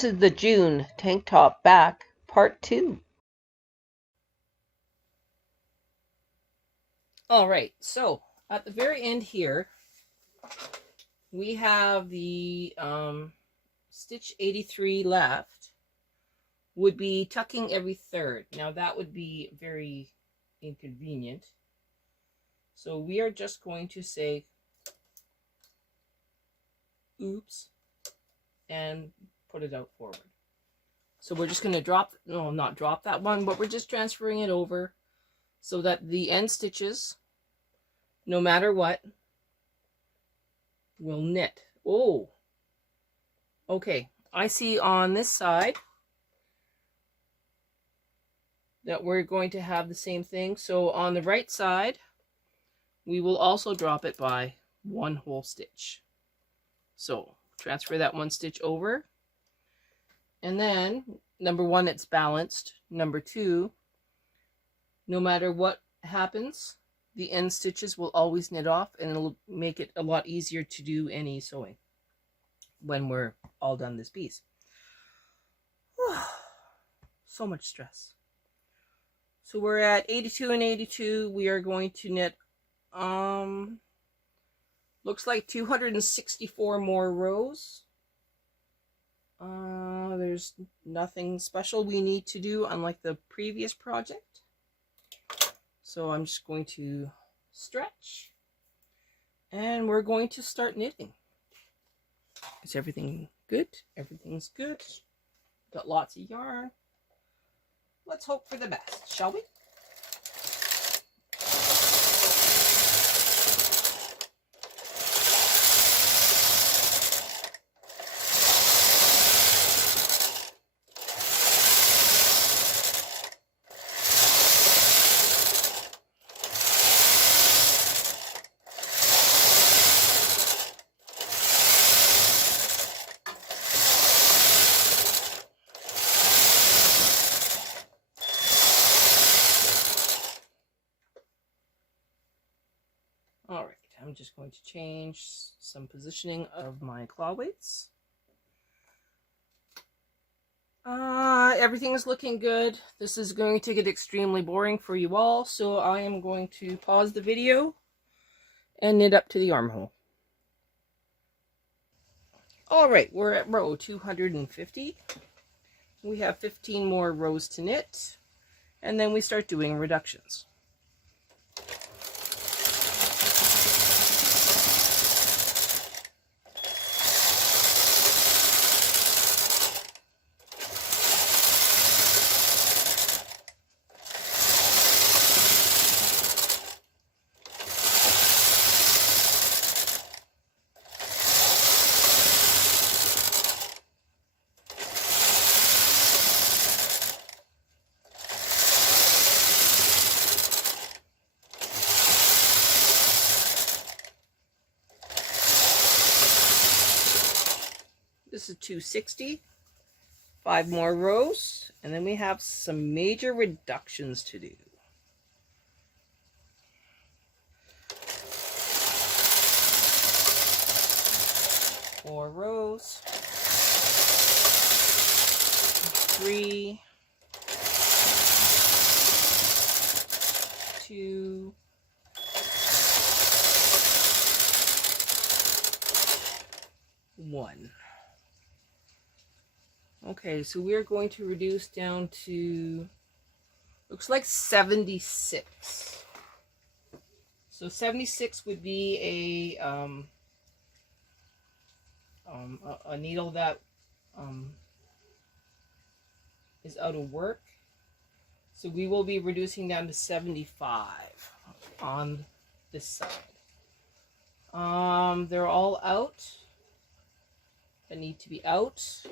This is the June tank top back, part 2. All right, so at the very end here, we have the stitch 83 left, would be tucking every third. Now that would be very inconvenient. So we are just going to say, oops, and put it out forward. So we're just going to drop, no, not drop that one, but we're just transferring it over so that the end stitches, no matter what, will knit. Oh, okay. I see on this side that we're going to have the same thing. So on the right side, we will also drop it by one whole stitch. So transfer that one stitch over. And then, number one, it's balanced. Number two, no matter what happens, the end stitches will always knit off, and it'll make it a lot easier to do any sewing when we're all done this piece. So much stress. So we're at 82 and 82. We are going to knit, looks like 264 more rows. There's nothing special we need to do, unlike the previous project. So I'm just going to stretch, and we're going to start knitting. Is everything good? Everything's good. Got lots of yarn. Let's hope for the best, shall we? All right, I'm just going to change some positioning of my claw weights. Everything is looking good. This is going to get extremely boring for you all, so I am going to pause the video and knit up to the armhole. All right, we're at row 250. We have 15 more rows to knit, and then we start doing reductions. This is 260, 5 more rows, and then we have some major reductions to do. Four rows, 3, 2, 1. Okay, so we're going to reduce down to, looks like 76. So 76 would be a needle that is out of work. So we will be reducing down to 75 on this side. They're all out that need to be out.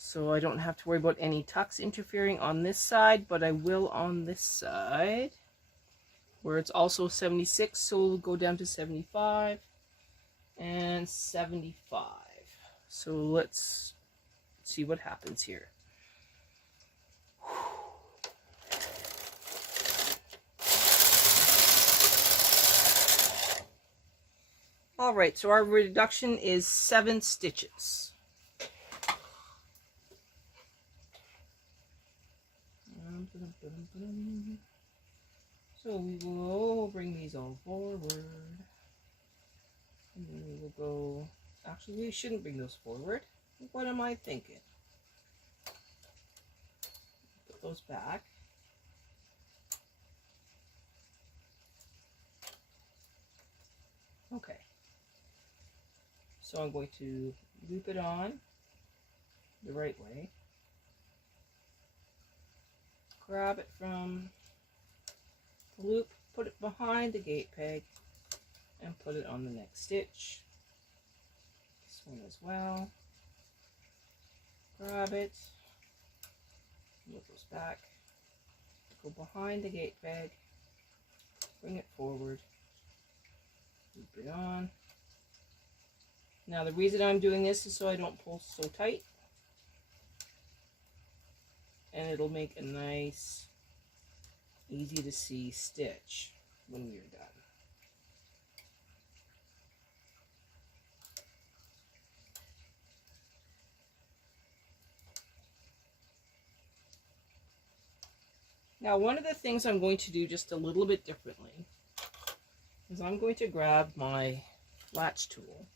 So I don't have to worry about any tucks interfering on this side, but I will on this side, where it's also 76, so we'll go down to 75 and 75. So let's see what happens here. All right, so our reduction is 7 stitches. So we will bring these all forward. And then we will go, actually we shouldn't bring those forward. What am I thinking? Put those back. Okay. So I'm going to loop it on the right way. Grab it from the loop, put it behind the gate peg, and put it on the next stitch. This one as well. Grab it, move those back, go behind the gate peg, bring it forward, loop it on. Now the reason I'm doing this is so I don't pull so tight, and it'll make a nice, easy to see stitch when we are done. Now one of the things I'm going to do just a little bit differently is I'm going to grab my latch tool.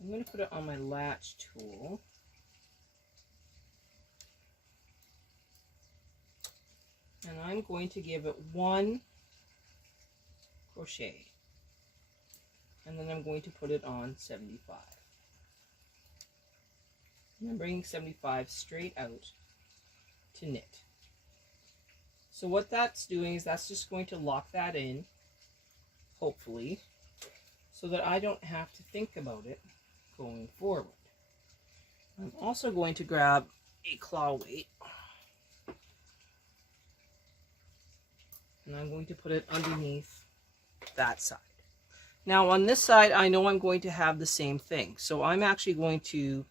I'm going to put it on my latch tool. And I'm going to give it 1 crochet. And then I'm going to put it on 75. And I'm bringing 75 straight out to knit. So what that's doing is that's just going to lock that in, hopefully, so that I don't have to think about it going forward. I'm also going to grab a claw weight, and I'm going to put it underneath that side. Now on this side, I know I'm going to have the same thing, so I'm actually going to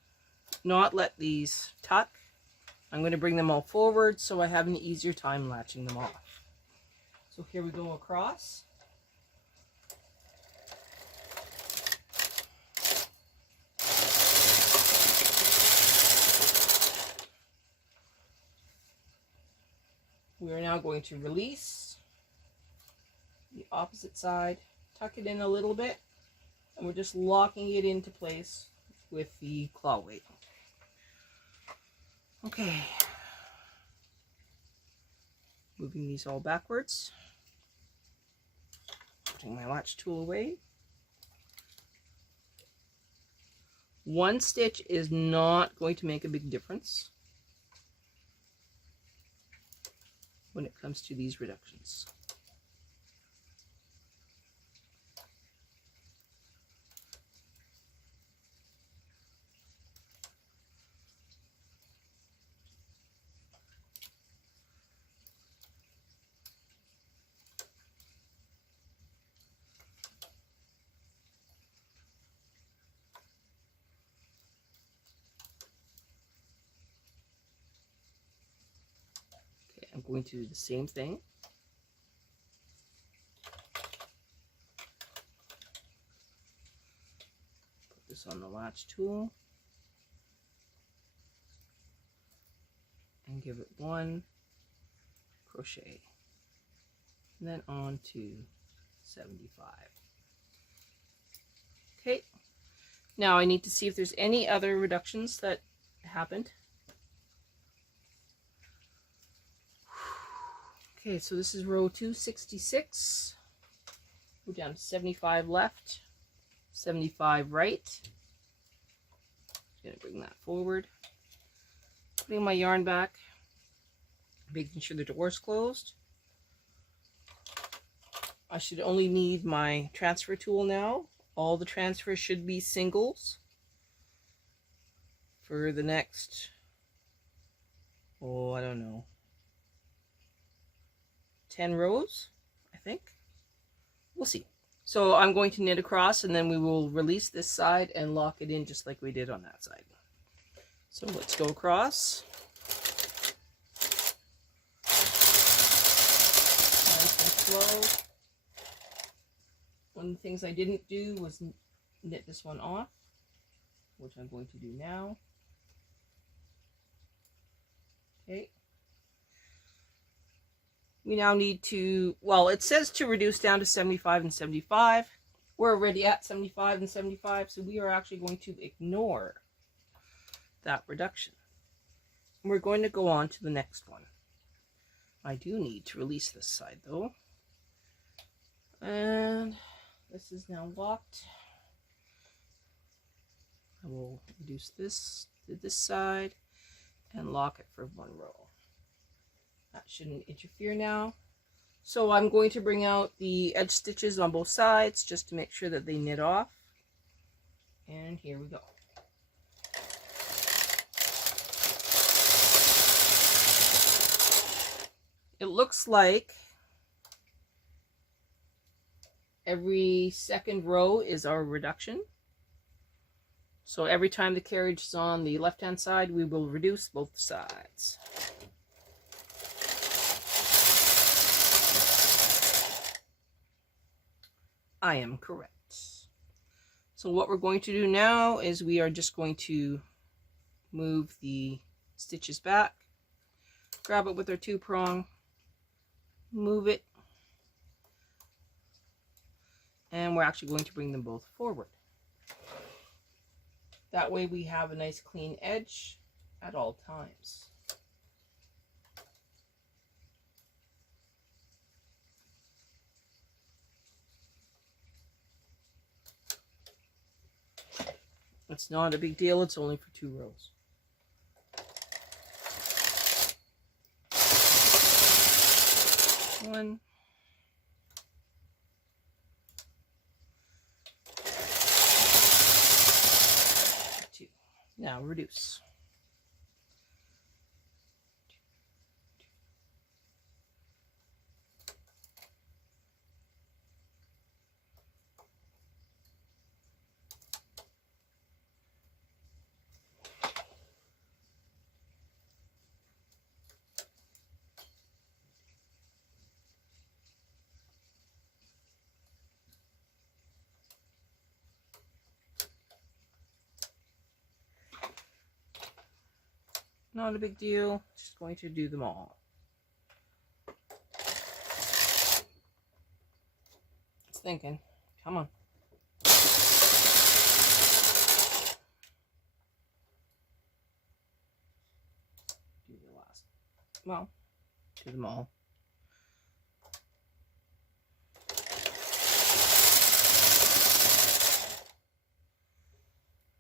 not let these tuck. I'm going to bring them all forward so I have an easier time latching them off. So here we go across. We are now going to release the opposite side, tuck it in a little bit, and we're just locking it into place with the claw weight. Okay, moving these all backwards, putting my latch tool away. One stitch is not going to make a big difference when it comes to these reductions. I'm going to do the same thing. Put this on the latch tool and give it 1 crochet, and then on to 75. Okay, now I need to see if there's any other reductions that happened. Okay, so this is row 266. Go down to 75 left, 75 right. Just gonna bring that forward. Putting my yarn back, making sure the door's closed. I should only need my transfer tool now. All the transfers should be singles for the next, oh, I don't know, 10 rows, I think. We'll see. So I'm going to knit across, and then we will release this side and lock it in just like we did on that side. So let's go across. Nice and slow. One of the things I didn't do was knit this one off, which I'm going to do now. Okay. We now need to, well, it says to reduce down to 75 and 75. We're already at 75 and 75, so we are actually going to ignore that reduction. We're going to go on to the next one. I do need to release this side though. And this is now locked. I will reduce this to this side and lock it for one row. That shouldn't interfere now. So I'm going to bring out the edge stitches on both sides just to make sure that they knit off. And here we go. It looks like every second row is our reduction. So every time the carriage is on the left-hand side, we will reduce both sides. I am correct. So what we're going to do now is we are just going to move the stitches back, grab it with our 2-prong, move it, and we're actually going to bring them both forward. That way we have a nice clean edge at all times. It's not a big deal, it's only for 2 rows. One. Two. Now reduce. Not a big deal, just going to do them all. It's thinking, come on. Do the last, well, do them all.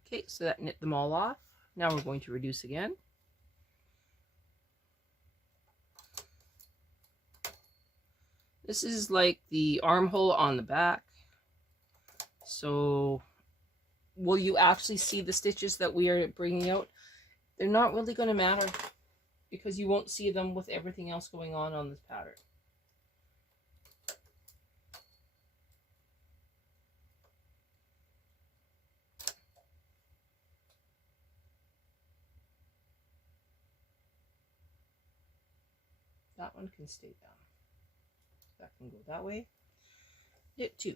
Okay, so that knit them all off. Now we're going to reduce again. This is like the armhole on the back. So will you actually see the stitches that we are bringing out? They're not really going to matter because you won't see them with everything else going on this pattern. That one can stay down. That can go that way. Knit 2.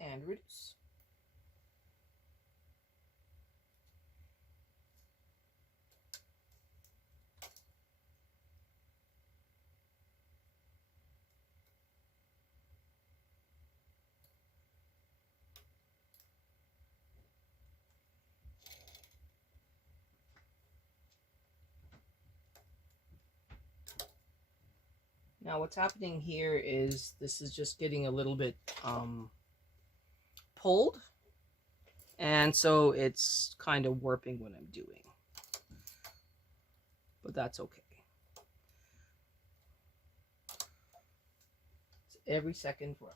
And reduce. Now what's happening here is this is just getting a little bit pulled, and so it's kind of warping what I'm doing, but that's okay. It's every second row.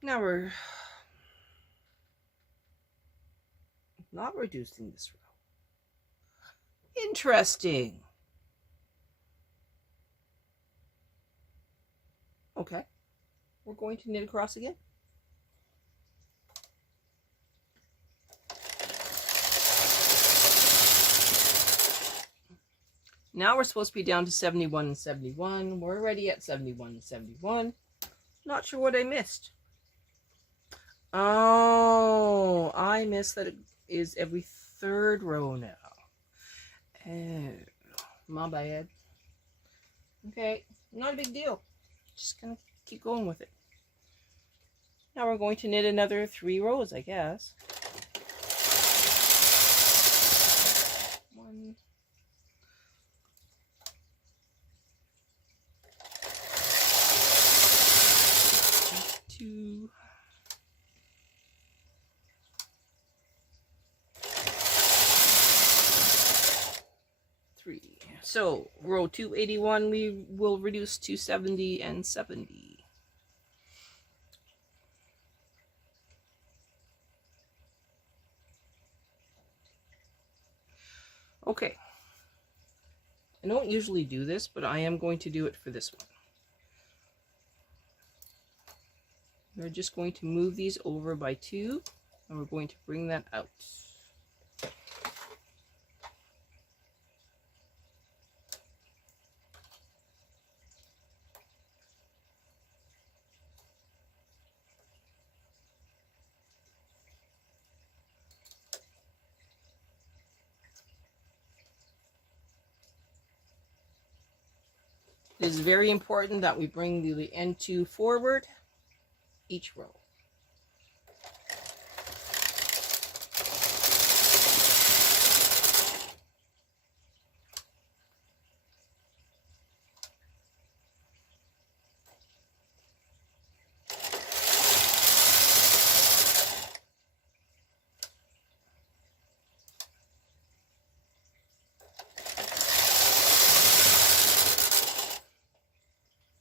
Now we're not reducing this row. Interesting. Okay, we're going to knit across again. Now we're supposed to be down to 71 and 71. We're already at 71 and 71. Not sure what I missed. Oh, I missed that it is every third row now. Oh, my bad. Okay, not a big deal. Just gonna keep going with it. Now we're going to knit another 3 rows, I guess. 1, 2, 3. So row 281 we will reduce to 70 and 70. Okay. I don't usually do this, but I am going to do it for this one. We're just going to move these over by 2, and we're going to bring that out. It is very important that we bring the end 2 forward each row.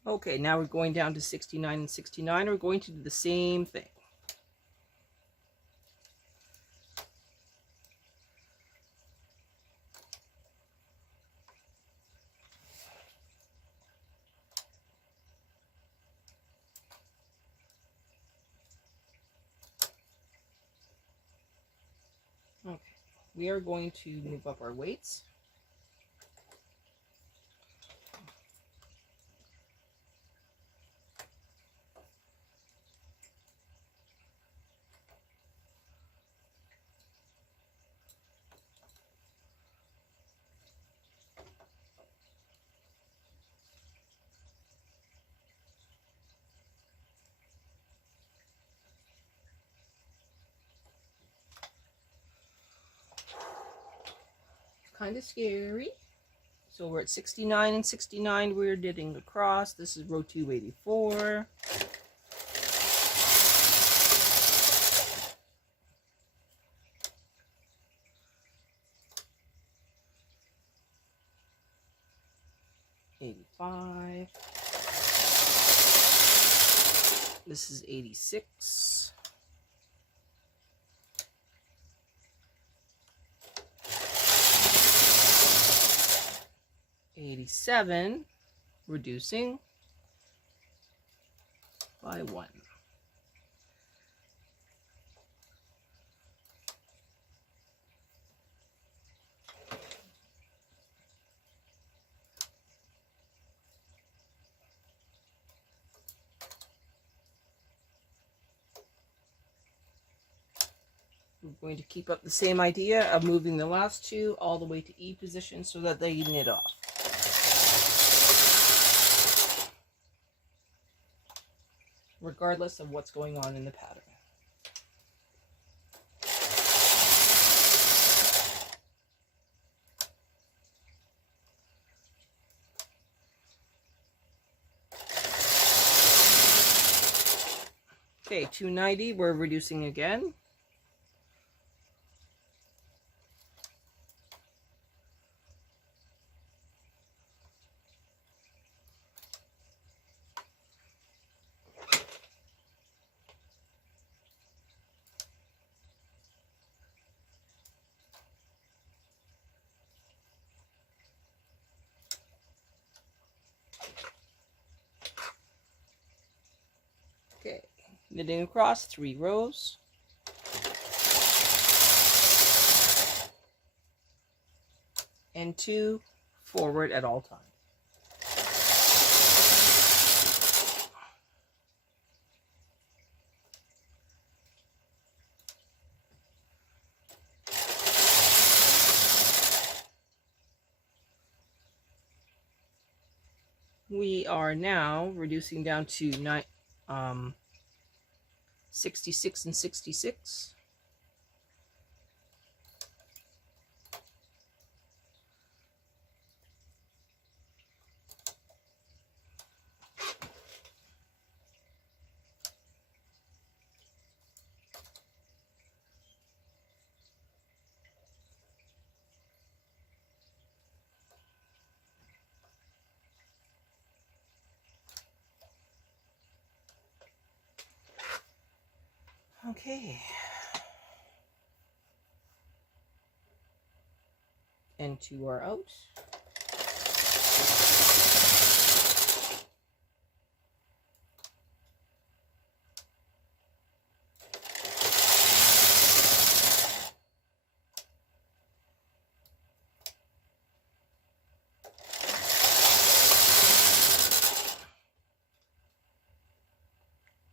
Okay, now we're going down to 69 and 69. We're going to do the same thing. Okay, we are going to move up our weights. Kind of scary. So we're at 69 and 69. We're knitting across. This is row 284. This is 86. 87, reducing by 1. We're going to keep up the same idea of moving the last 2 all the way to E position so that they knit off. Regardless of what's going on in the pattern. Okay, 290, we're reducing again. Knitting across 3 rows. And 2 forward at all times. We are now reducing down to 66 and 66. Okay. And 2 are out.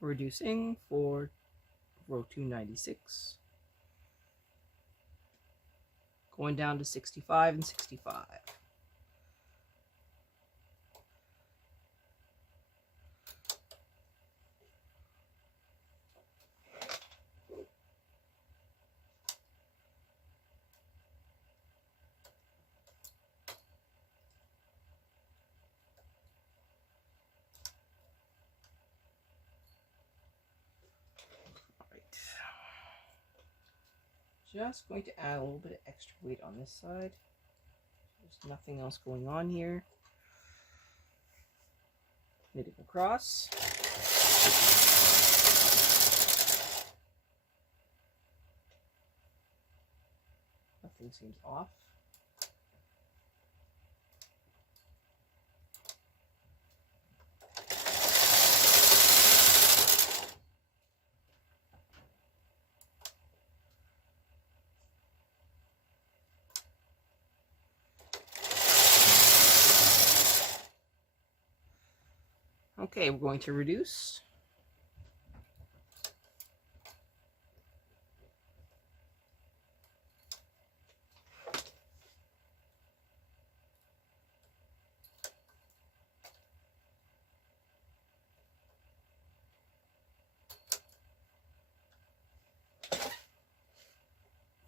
Reducing for row 296. Going down to 65 and 65. Just going to add a little bit of extra weight on this side. There's nothing else going on here. Knitting across. Nothing seems off. Okay, we're going to reduce.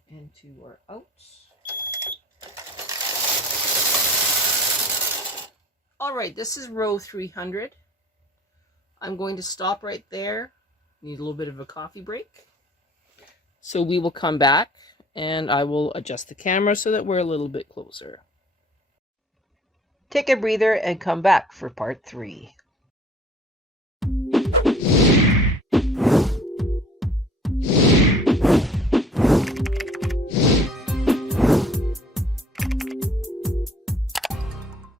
And 2 are out. All right, this is row 300. I'm going to stop right there. Need a little bit of a coffee break. So we will come back and I will adjust the camera so that we're a little bit closer. Take a breather and come back for part 3.